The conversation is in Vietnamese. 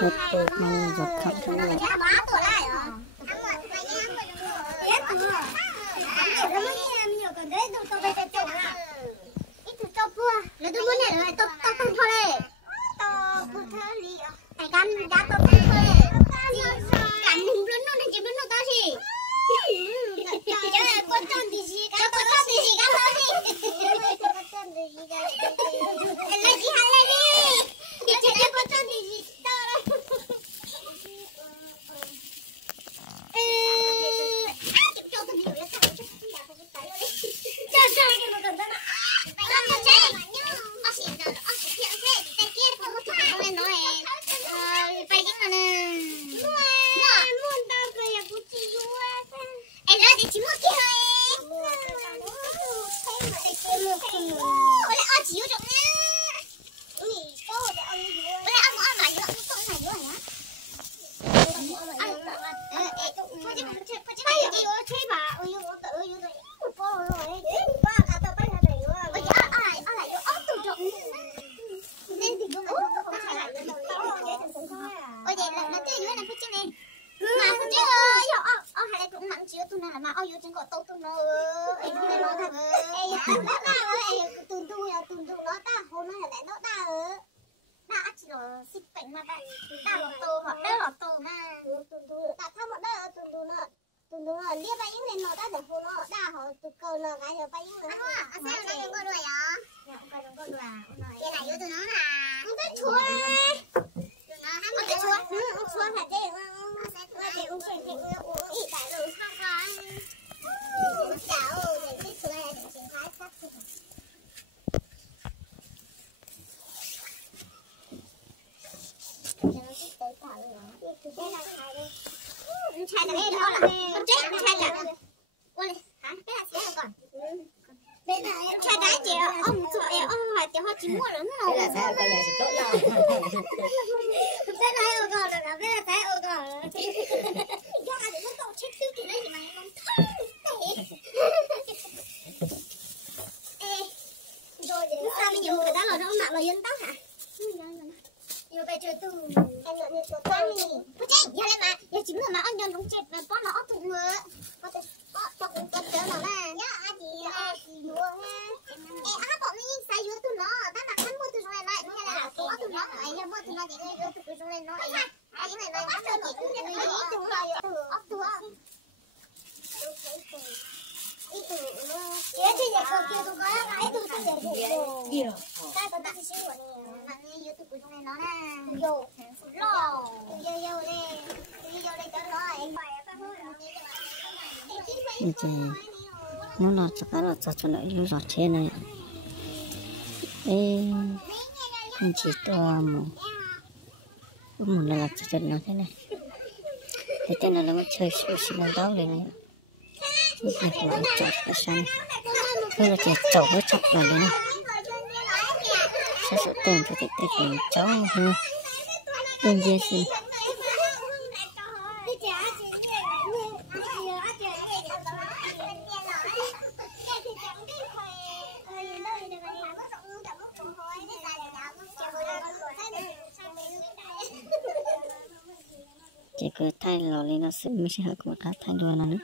Sốt từ này giọt khóc trong này. Ichi nó là chắc là cho nó yêu giọt trên này. Ê, không chỉ to mà một là cho nó thế này. Thế tên là nó chơi xì nó đau này này. Cái này là chọc cái xanh. Thôi là chỉ chọc với chọc rồi đấy này. Sao số tiền cho cái cháu hơn. Bên dưới xì. Chỉ cứ thay lò lên nó sẽ mới sẽ hợp một cái thay đuôi nó nữa.